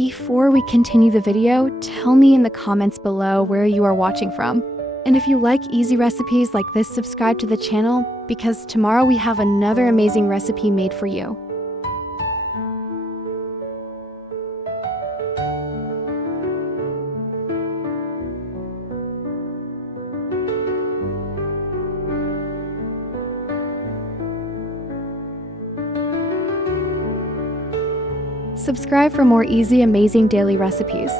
Before we continue the video, tell me in the comments below where you are watching from. And if you like easy recipes like this, subscribe to the channel because tomorrow we have another amazing recipe made for you. Subscribe for more easy, amazing daily recipes.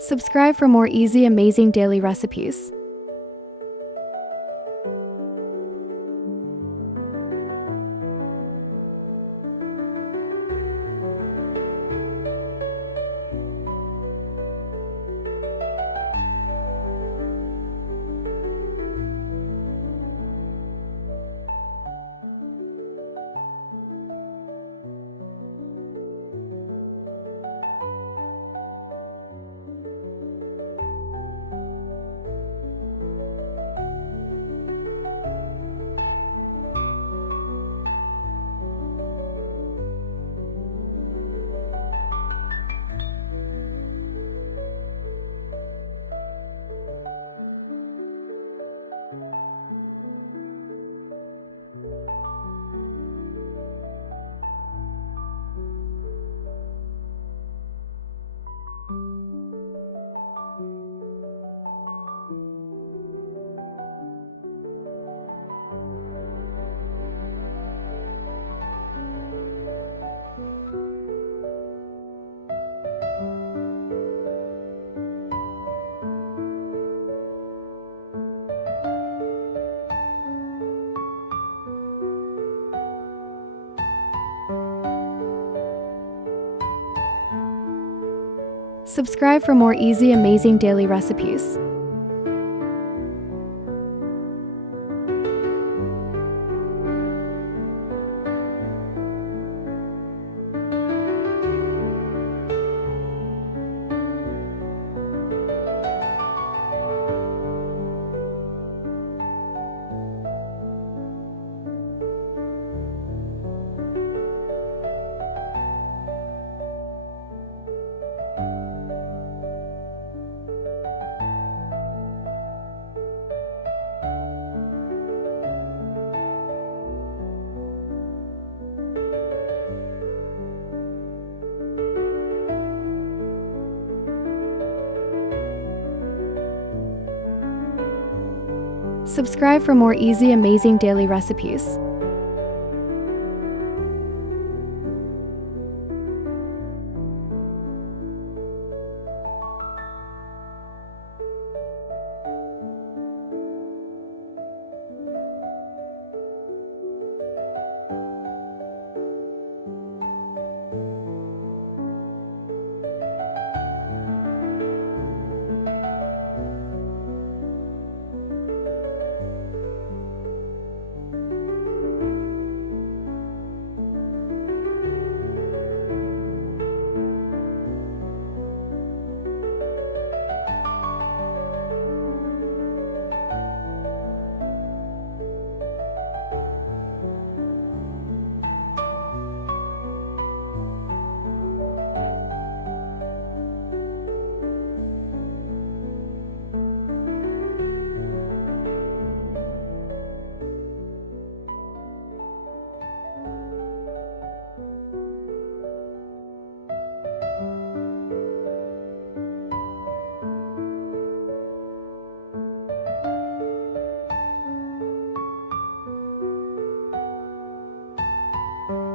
Subscribe for more easy, amazing daily recipes. Subscribe for more easy, amazing daily recipes. Subscribe for more easy, amazing daily recipes.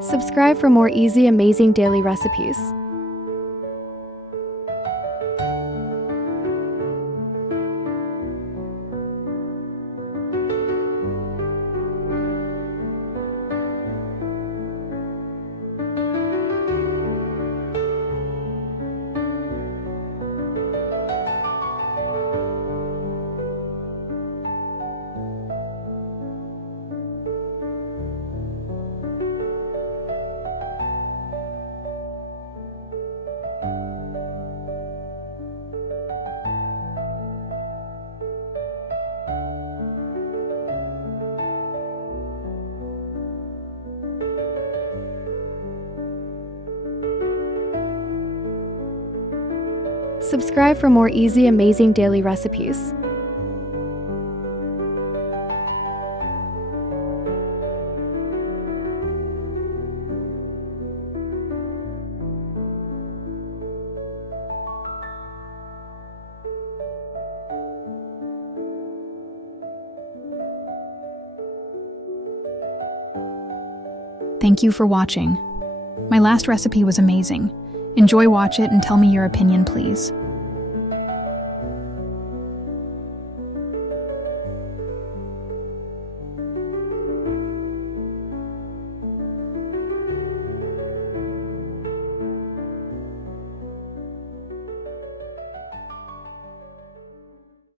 Subscribe for more easy, amazing daily recipes. Subscribe for more easy, amazing daily recipes. Thank you for watching. My last recipe was amazing. Enjoy, watch it, and tell me your opinion, please.